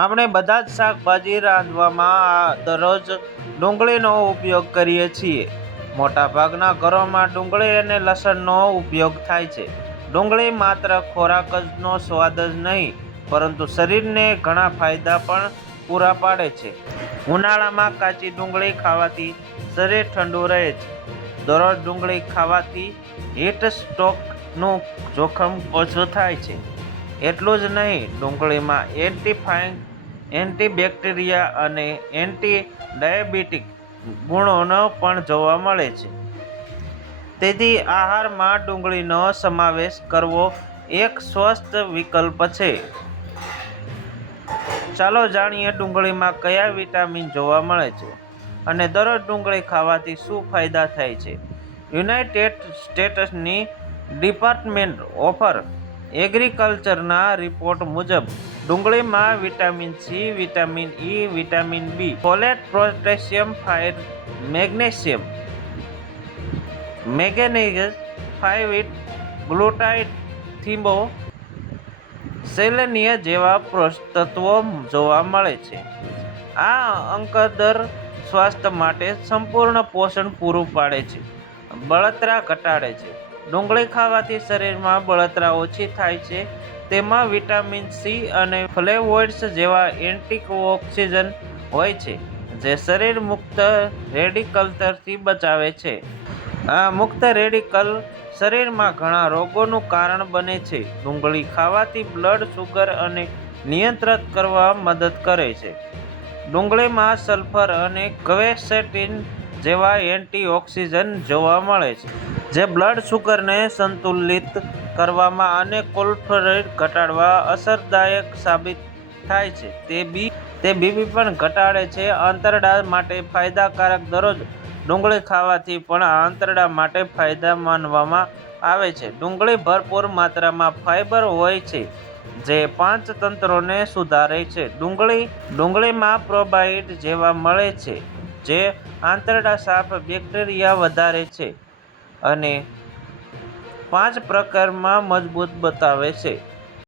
આપણે બધા જ શાકભાજી રાંધવામાં દરરોજ ડુંગળીનો ઉપયોગ કરીએ છીએ. મોટાભાગના ઘરોમાં ડુંગળી અને લસણનો ઉપયોગ થાય છે. ડુંગળી માત્ર ખોરાક જનો સ્વાદ જ નહીં, પરંતુ શરીરને ઘણા ફાયદા પણ પૂરા પાડે છે. ઉનાળામાં કાચી ડુંગળી ખાવાથી શરીર ઠંડુ રહે છે. દરરોજ ડુંગળી ખાવાથી હીટ સ્ટ્રોકનું જોખમ ઓછું થાય છે. એટલું જ નહીં, ડુંગળીમાં એન્ટીફાઇંગ એન્ટીબેક્ટેરિયા અને એન્ટી ડાયાબિટીક ગુણોનો પણ જોવા મળે છે. તેથી આહારમાં ડુંગળીનો સમાવેશ કરવો એક સ્વસ્થ વિકલ્પ છે. ચાલો જાણીએ ડુંગળીમાં કયા વિટામિન જોવા મળે છે અને દરરોજ ડુંગળી ખાવાથી શું ફાયદા થાય છે. યુનાઇટેડ સ્ટેટ્સની ડિપાર્ટમેન્ટ ઓફર એગ્રીકલ્ચરના રિપોર્ટ મુજબ, ડુંગળીમાં vitamin C, vitamin E, vitamin B, folate, potassium fire magnesium, manganese, ફાઇવિટ, ગ્લુટાઇટ થીમ્બો સેલેનિય જેવા તત્વો જોવા મળે છે. આ અંકદર સ્વાસ્થ્ય માટે સંપૂર્ણ પોષણ પૂરું પાડે છે. બળતરા ઘટાડે છે. ડુંગળી ખાવાથી શરીરમાં બળતરા ઓછી થાય છે. તેમાં વિટામિન સી અને ફ્લેવોઇડ્સ જેવા એન્ટીઓક્સિડન્ટ હોય છે, જે શરીર મુક્ત રેડિકલ્સથી બચાવે છે. આ મુક્ત રેડિકલ શરીરમાં ઘણા રોગોનું કારણ બને છે. ડુંગળી ખાવાથી બ્લડ શુગર અને નિયંત્રિત કરવા મદદ કરે છે. ડુંગળીમાં સલ્ફર અને ક્વેસેટિન જેવા એન્ટીઓક્સિજન જોવા મળે છે. જે બ્લડ શુગરને સંતુલિત કરવામાં અને કોલેસ્ટ્રોલ ઘટાડવા અસરદાયક સાબિત થાય છે. તે બી, તે બીપી પણ ઘટાડે છે. આંતરડા માટે ફાયદાકારક દરરોજ ડુંગળી ખાવાથી પણ આંતરડા માટે ફાયદા માનવામાં આવે છે. ડુંગળી ભરપૂર માત્રામાં ફાઇબર હોય છે, જે પાંચ તંત્રોને સુધારે છે. ડુંગળી, ડુંગળીમાં પ્રોબાઇટ જેવા મળે છે, જે આંતરડા સાફ બેક્ટેરિયા વધારે છે. અને પાંચ પ્રકારમાં મજબૂત બતાવે છે.